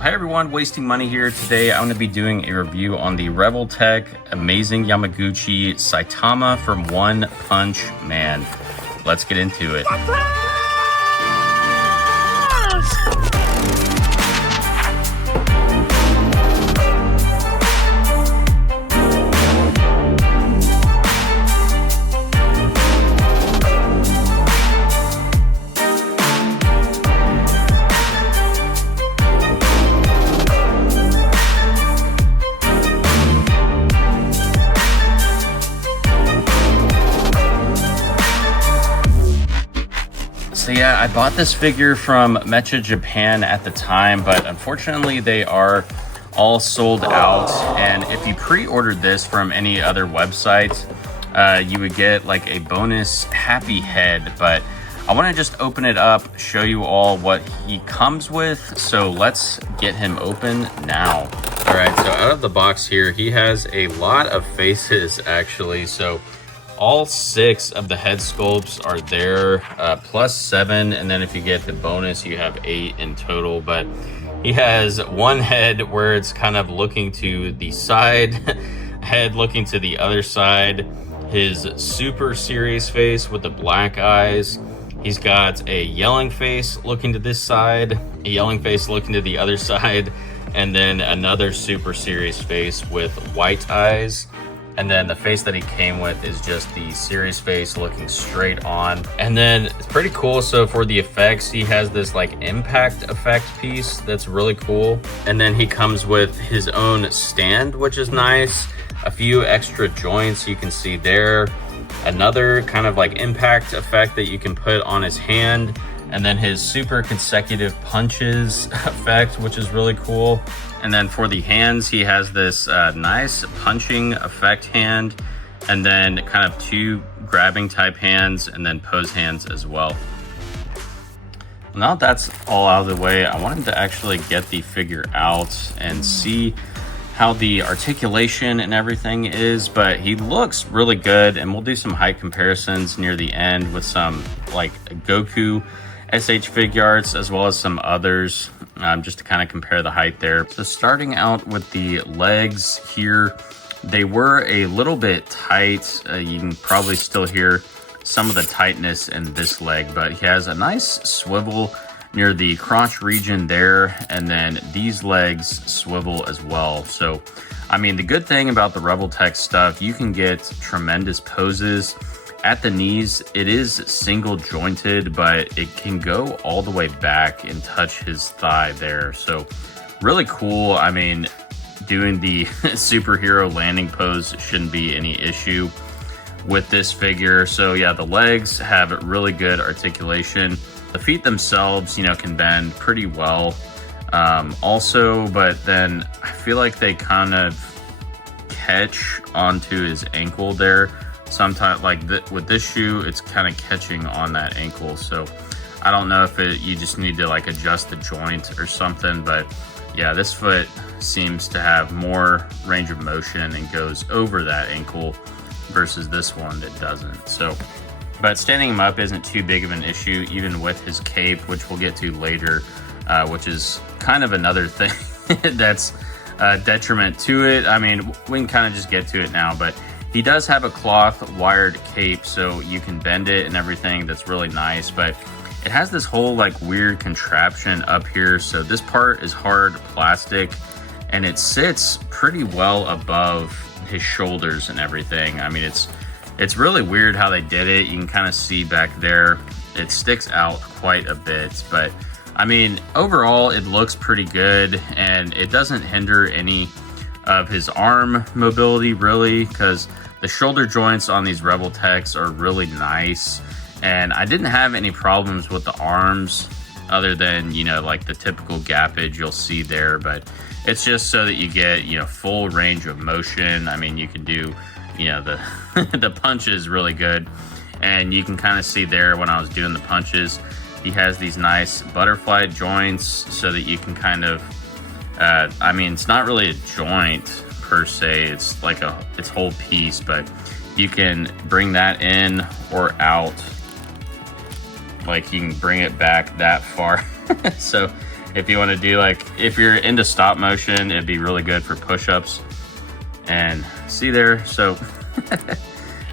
Well, hey everyone, Wasting Money here. Today I'm going to be doing a review on the Revoltech Amazing Yamaguchi Saitama from One Punch Man. Let's get into it. So yeah, I bought this figure from Mecha Japan at the time, but unfortunately they are all sold out. And if you pre-ordered this from any other website, you would get like a bonus happy head. But I want to just open it up, show you all what he comes with. So let's get him open now. All right, so out of the box here, he has a lot of faces actually. So all 6 of the head sculpts are there, plus 7, and then if you get the bonus, you have 8 in total. But he has one head where it's kind of looking to the side, head looking to the other side, his super serious face with the black eyes. He's got a yelling face looking to this side, a yelling face looking to the other side, and then another super serious face with white eyes. And then the face that he came with is just the serious face looking straight on. And then it's pretty cool. So for the effects, he has this like impact effect piece that's really cool. And then he comes with his own stand, which is nice. A few extra joints you can see there. Another kind of like impact effect that you can put on his hand. And then his super consecutive punches effect, which is really cool. And then for the hands, he has this nice punching effect hand, and then kind of 2 grabbing type hands, and then pose hands as well. Now that's all out of the way, I wanted to actually get the figure out and see how the articulation and everything is, but he looks really good, and we'll do some height comparisons near the end with some like Goku SH figure arts as well as some others, just to kind of compare the height there. So starting out with the legs here, they were a little bit tight. You can probably still hear some of the tightness in this leg, but he has a nice swivel near the crotch region there, and then these legs swivel as well. So I mean, the good thing about the Revoltech stuff, you can get tremendous poses. At the knees, it is single jointed, but it can go all the way back and touch his thigh there. So really cool. I mean, doing the superhero landing pose shouldn't be any issue with this figure. So yeah, the legs have really good articulation. The feet themselves, you know, can bend pretty well also, but then I feel like they kind of catch onto his ankle there. Sometimes like with this shoe, it's kind of catching on that ankle. So I don't know if you just need to like adjust the joint or something, but yeah, this foot seems to have more range of motion and goes over that ankle versus this one that doesn't. So, but standing him up isn't too big of an issue, even with his cape, which we'll get to later, which is kind of another thing that's a detriment to it. I mean, we can kind of just get to it now, but he does have a cloth wired cape, so you can bend it and everything. That's really nice, but it has this whole like weird contraption up here. So this part is hard plastic, and it sits pretty well above his shoulders and everything. I mean, it's really weird how they did it. You can kind of see back there, it sticks out quite a bit, but I mean, overall it looks pretty good, and it doesn't hinder any of his arm mobility really, because the shoulder joints on these Revoltechs are really nice, and I didn't have any problems with the arms other than, you know, like the typical gappage you'll see there, but it's just so that you get, you know, full range of motion. I mean, you can do, you know, the the punch is really good, and you can kind of see there when I was doing the punches, he has these nice butterfly joints so that you can kind of I mean, it's not really a joint per se, it's like its whole piece, but you can bring that in or out. Like you can bring it back that far. So if you want to do like, if you're into stop motion, it'd be really good for push-ups. And see there, so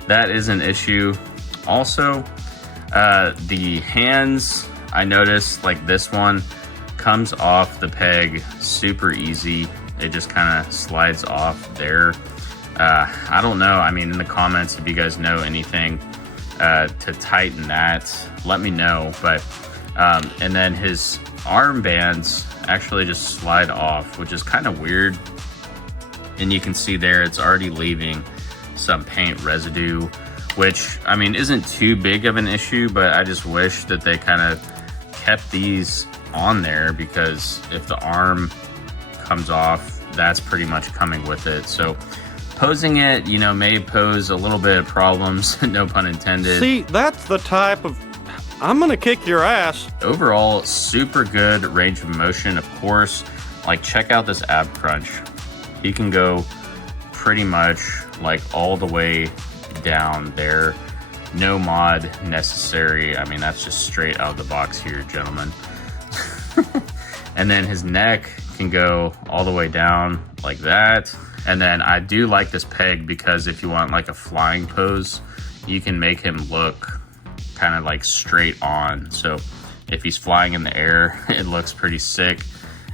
that is an issue. Also, the hands, I noticed like this one comes off the peg super easy. It just kind of slides off there. I don't know, I mean, in the comments, if you guys know anything to tighten that, let me know. But and then his armbands actually just slide off, which is kind of weird. And you can see there, it's already leaving some paint residue, which, I mean, isn't too big of an issue, but I just wish that they kind of kept these on there, because if the arm comes off, that's pretty much coming with it. So posing it, you know, may pose a little bit of problems, no pun intended. See, that's the type of, I'm gonna kick your ass. Overall, super good range of motion, of course. Like, check out this ab crunch. He can go pretty much like all the way down there. No mod necessary. I mean, that's just straight out of the box here, gentlemen. And then his neck can go all the way down like that. And then I do like this peg because if you want like a flying pose, you can make him look kind of like straight on. So if he's flying in the air, it looks pretty sick.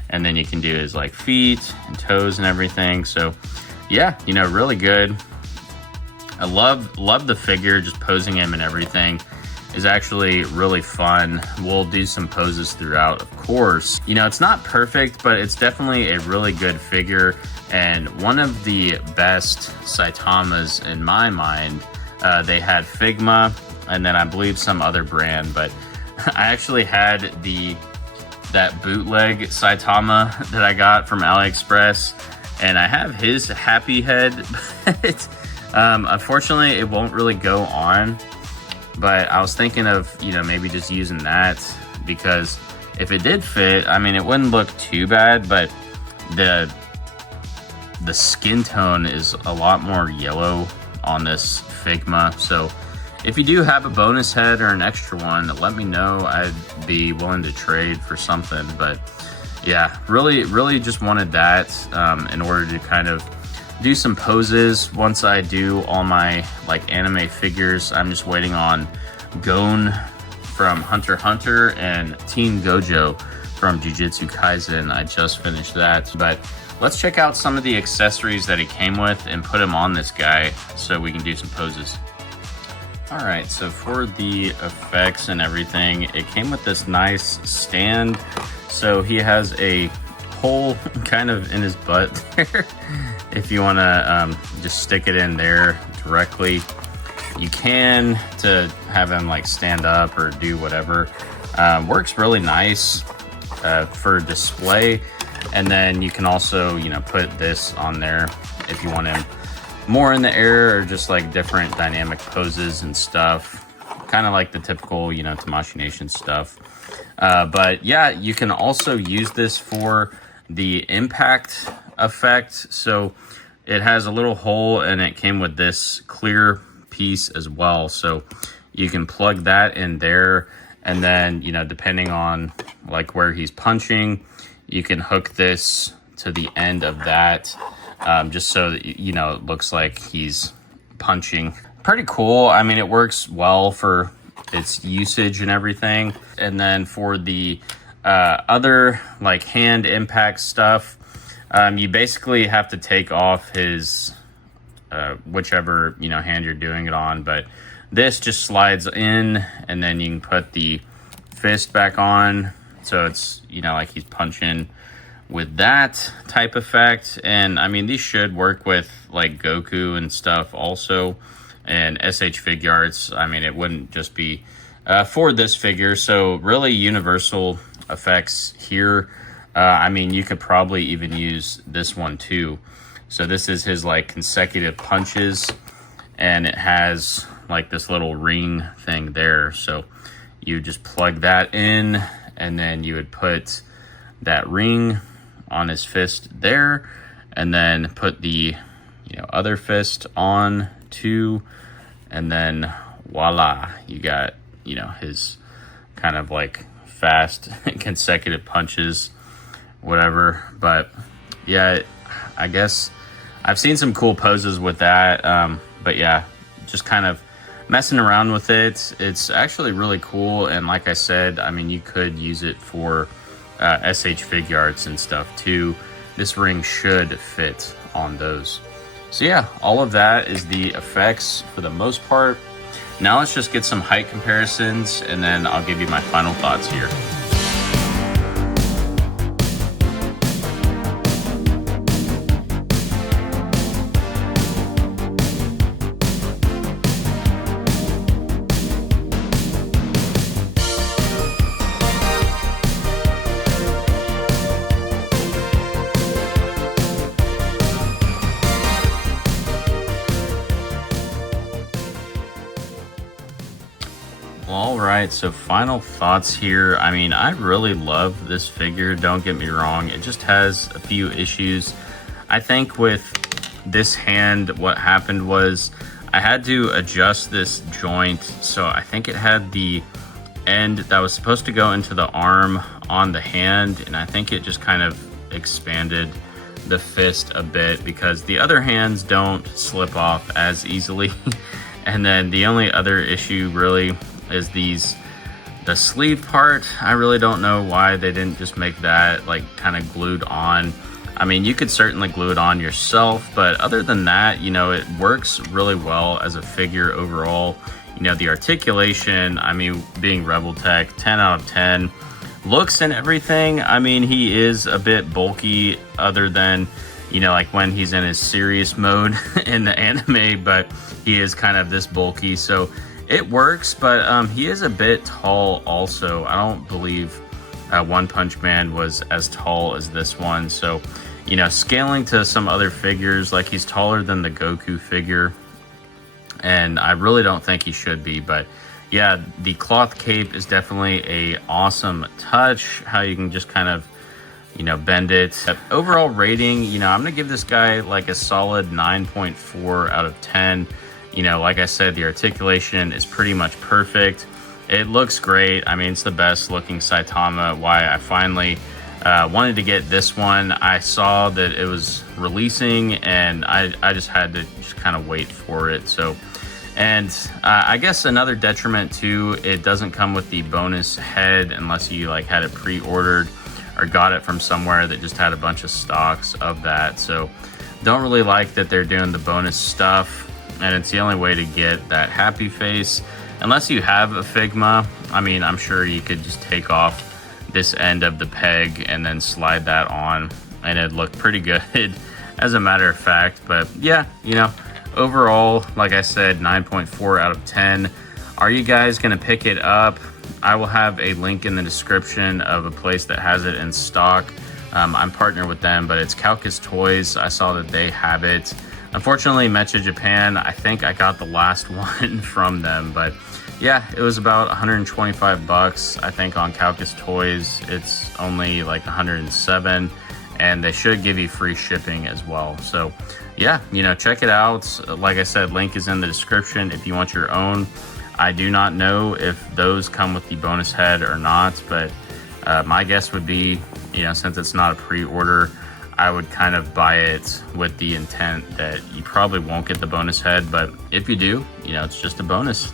And then you can do his like feet and toes and everything. So yeah, you know, really good. I love the figure, just posing him and everything is actually really fun. We'll do some poses throughout, of course. You know, it's not perfect, but it's definitely a really good figure and one of the best Saitamas in my mind. They had Figma and then I believe some other brand, but I actually had that bootleg Saitama that I got from AliExpress, and I have his happy head, but unfortunately it won't really go on. But I was thinking of, you know, maybe just using that, because if it did fit, I mean, it wouldn't look too bad, but the skin tone is a lot more yellow on this Figma. So if you do have a bonus head or an extra one, let me know. I'd be willing to trade for something. But yeah, really just wanted that in order to kind of do some poses. Once I do all my like anime figures, I'm just waiting on Gon from Hunter x Hunter and Teen Gojo from Jujutsu Kaisen. I just finished that. But let's check out some of the accessories that it came with and put them on this guy so we can do some poses. All right, so for the effects and everything, it came with this nice stand. So he has a hole kind of in his butt there. If you want to just stick it in there directly, you can, to have him like stand up or do whatever. Works really nice for display. And then you can also, you know, put this on there if you want him more in the air or just like different dynamic poses and stuff. Kind of like the typical, you know, Tamashii Nation stuff. But yeah, you can also use this for the impact effect. So it has a little hole and it came with this clear piece as well. So you can plug that in there. And then, you know, depending on like where he's punching, you can hook this to the end of that. Just so that, you know, it looks like he's punching. Pretty cool. I mean, it works well for its usage and everything. And then for the other like hand impact stuff, you basically have to take off his whichever, you know, hand you're doing it on. But this just slides in and then you can put the fist back on. So it's, you know, like he's punching with that type effect. And I mean, these should work with like Goku and stuff also, and SH Figuarts. I mean, it wouldn't just be for this figure. So really universal effects here. I mean, you could probably even use this one too. So this is his like consecutive punches, and it has like this little ring thing there. So you just plug that in, and then you would put that ring on his fist there, and then put the, you know, other fist on too, and then voila, you got, you know, his kind of like fast consecutive punches, whatever. But yeah, I guess I've seen some cool poses with that. But yeah, just kind of messing around with it. It's actually really cool. And like I said, I mean, you could use it for SH Fig Arts and stuff too. This ring should fit on those. So yeah, all of that is the effects for the most part. Now let's just get some height comparisons, and then I'll give you my final thoughts here. All right, so final thoughts here. I mean, I really love this figure, don't get me wrong. It just has a few issues. I think with this hand, what happened was I had to adjust this joint. So I think it had the end that was supposed to go into the arm on the hand, and I think it just kind of expanded the fist a bit because the other hands don't slip off as easily. And then the only other issue really is the sleeve part. I really don't know why they didn't just make that like kind of glued on. I mean, you could certainly glue it on yourself, but other than that, you know, it works really well as a figure overall. You know, the articulation, I mean, being Revoltech, 10 out of 10. Looks and everything, I mean, he is a bit bulky other than, you know, like when he's in his serious mode in the anime, but he is kind of this bulky, so it works. But he is a bit tall also. I don't believe One Punch Man was as tall as this one, so, you know, scaling to some other figures, like he's taller than the Goku figure, and I really don't think he should be. But yeah, the cloth cape is definitely a awesome touch, how you can just kind of, you know, bend it. Overall rating, you know, I'm gonna give this guy like a solid 9.4 out of 10. You know, like I said, the articulation is pretty much perfect. It looks great. I mean, it's the best looking Saitama. Why I finally wanted to get this one. I saw that it was releasing, and I just had to just kind of wait for it. So, and I guess another detriment too, it doesn't come with the bonus head unless you like had it pre-ordered or got it from somewhere that just had a bunch of stocks of that. So don't really like that they're doing the bonus stuff, and it's the only way to get that happy face. Unless you have a Figma, I mean, I'm sure you could just take off this end of the peg and then slide that on, and it'd look pretty good as a matter of fact. But yeah, you know, overall, like I said, 9.4 out of 10. Are you guys gonna pick it up? I will have a link in the description of a place that has it in stock. I'm partnered with them, but it's Kaukus Toys. I saw that they have it. Unfortunately, Mecha Japan, I think I got the last one from them, but yeah, it was about 125 bucks. I think on Kaukus Toys, it's only like 107, and they should give you free shipping as well. So yeah, you know, check it out. Like I said, link is in the description if you want your own. I do not know if those come with the bonus head or not, but my guess would be, you know, since it's not a pre-order, I would kind of buy it with the intent that you probably won't get the bonus head, but if you do, you know, it's just a bonus.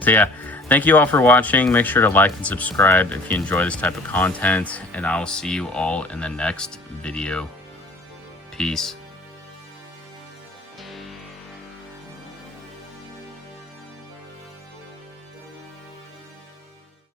So yeah, thank you all for watching. Make sure to like and subscribe if you enjoy this type of content, and I will see you all in the next video. Peace.